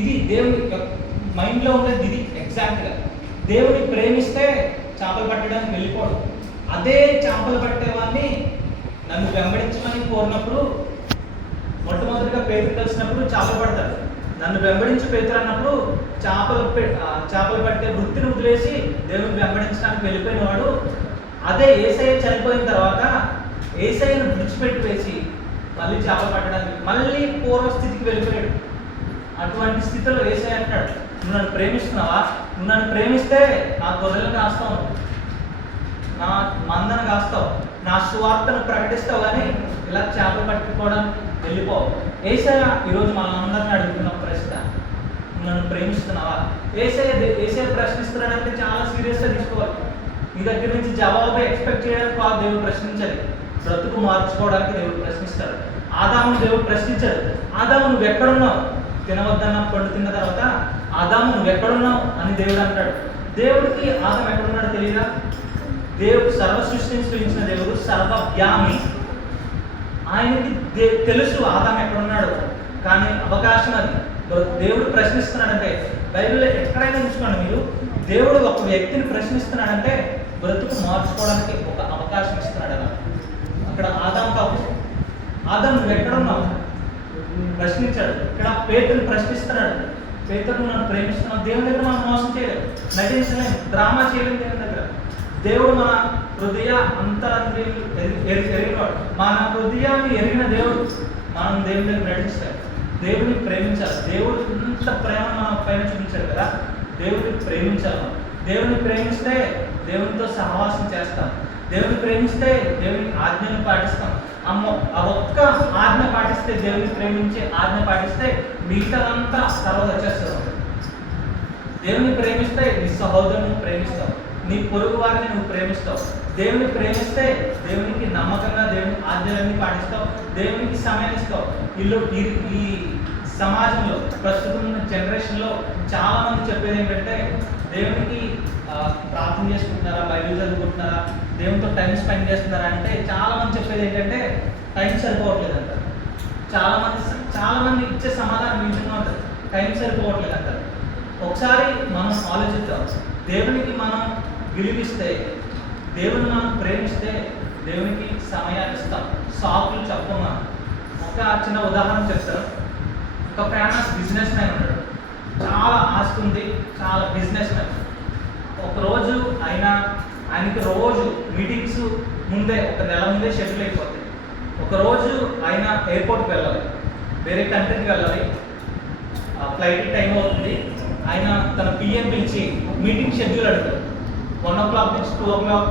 ఇది దేవుని మైండ్లో ఉండేది, ఇది ఎగ్జాక్ట్గా. దేవుని ప్రేమిస్తే చేపలు పట్టడానికి వెళ్ళిపోవడం. అదే చేపలు పట్టేవాడిని నన్ను వెంబడించమని కోరినప్పుడు, మొట్టమొదటిగా పేతురు కలిసినప్పుడు చేపలు పడతాడు. నన్ను వెంబడించి పేతురు అన్నప్పుడు చేపలు పట్టే వృత్తిని వదిలేసి దేవుని వెంబడించడానికి వెళ్ళిపోయిన వాడు. అదే యేసయ్య చనిపోయిన తర్వాత యేసయ్యను విడిచిపెట్టి వేసి మళ్ళీ చేపలు పట్టడానికి మళ్ళీ పూర్వస్థితికి వెళ్ళిపోయాడు. అటువంటి స్థితిలో యేసయ్య అంటాడు, నువ్వు నన్ను ప్రేమిస్తున్నావా? నువ్వు నన్ను ప్రేమిస్తే నా గొర్రెలను కాస్తావు, నా మందను కాస్తావు, నా సువార్తను ప్రకటిస్తావు, కానీ ఇలా చేపలు పట్టుకోవడానికి వెళ్ళిపోవు. యేసయ్య ఈరోజు మనందరిని అడుగుతున్న ప్రశ్న, నువ్వు నన్ను ప్రేమిస్తున్నావా? యేసయ్య ప్రశ్నిస్తున్నాడంటే చాలా సీరియస్గా తీసుకోవాలి. నీ దగ్గర నుంచి జవాబు ఎక్స్పెక్ట్ చేయడానికి కాదు దేవుడు ప్రశ్నించాలి. బ్రతుకు మార్చుకోవడానికి దేవుడు ప్రశ్నిస్తాడు. ఆదాము దేవుడు ప్రశ్నించాడు, ఆదాము నువ్వు ఎక్కడున్నావు? తినవద్దన్న పండు తిన్న తర్వాత ఆదాము నువ్వు ఎక్కడున్నావు అని దేవుడు అంటాడు. దేవుడికి ఆదాము ఎక్కడున్నాడో తెలియదా? దేవుడు సర్వ సృష్టిని సృష్టించిన దేవుడు సర్వవ్యామి. ఆయనకి తెలుసు ఆదాము ఎక్కడున్నాడు, కానీ అవకాశం అది దేవుడు ప్రశ్నిస్తున్నాడంటే, బైబిల్లో ఎక్కడైనా చూసుకోండి మీరు, దేవుడు ఒక వ్యక్తిని ప్రశ్నిస్తున్నాడంటే బ్రతుకు మార్చుకోవడానికి ఒక అవకాశం ఇస్తున్నాడు. అలా అక్కడ ఆదాము కాదు, ఆదాము నువ్వు ఎక్కడున్నావు ప్రశ్నించాడు. ఇక్కడ పేతురుని ప్రశ్నిస్తున్నాడు, పేతురు నన్ను ప్రేమిస్తున్నావు. దేవుని దగ్గర మనం మోసం చేయలేము, నటించలేము, డ్రామా చేయలేము. దేవుని దగ్గర దేవుడు మన హృదయ అంతరంద్రియాలు ఎరిగినవాడు. మన హృదయాన్ని ఎరిగిన దేవుడు. మనం దేవుని దగ్గర నటించలేము. దేవుని ప్రేమించాలి. దేవుడు ఇంత ప్రేమ మన పైన చూపించాడు కదా, దేవుడిని ప్రేమించాలి. దేవుని ప్రేమిస్తే దేవునితో సహవాసం చేస్తాం. దేవుని ప్రేమిస్తే దేవుని ఆజ్ఞను పాటిస్తాం. ఆ ఒక్క ఆజ్ఞ పాటిస్తే, దేవుని ప్రేమించే ఆజ్ఞ పాటిస్తే మిగతాదంతా తర్వాత వచ్చేస్తుంది. దేవుని ప్రేమిస్తే నీ సహోదరుని ప్రేమిస్తావు, నీ పొరుగు వారిని నువ్వు ప్రేమిస్తావు. దేవుని ప్రేమిస్తే దేవునికి నమ్మకంగా దేవుని ఆజ్ఞలన్నీ పాటిస్తావు, దేవునికి సమయాన్ని ఇస్తావు. ఈ సమాజంలో ప్రస్తుతం ఉన్న జనరేషన్లో చాలా మంది చెప్పేది ఏంటంటే, దేవునికి ప్రార్థన చేసుకుంటున్నారా, బైబిల్ చదువుకుంటున్నారా, దేవునితో టైం స్పెండ్ చేస్తున్నారా అంటే చాలా మంది చెప్పేది ఏంటంటే టైం సరిపోవట్లేదు అంటారు. చాలా మంది ఇచ్చే సమాధానం నిజంగా ఉంటుంది, టైం సరిపోవట్లేదు అంటారు. ఒకసారి మనం ఆలోచిద్దాం. దేవునికి మనం విలువిస్తే, దేవుని మనం ప్రేమిస్తే దేవునికి సమయాన్ని ఇస్తాం, సాకులు చెప్పమా. ఒక చిన్న ఉదాహరణ చెప్తాను. ఒక ఫేమస్ బిజినెస్ మ్యాన్ ఉన్నాడు, చాలా ఆస్తి ఉంది, చాలా బిజినెస్ మ్యాన్. ఒకరోజు ఆయనకి రోజు మీటింగ్స్ ముందే, ఒక నెల ముందే షెడ్యూల్ అయిపోతుంది. ఒకరోజు ఆయన ఎయిర్పోర్ట్కి వెళ్ళాలి, వేరే కంట్రీకి వెళ్ళాలి, ఫ్లైట్ టైం అవుతుంది. ఆయన తన పిఎం పిలిచి మీటింగ్ షెడ్యూల్ అడుగుతాడు. 1 o'clock నుంచి 2 o'clock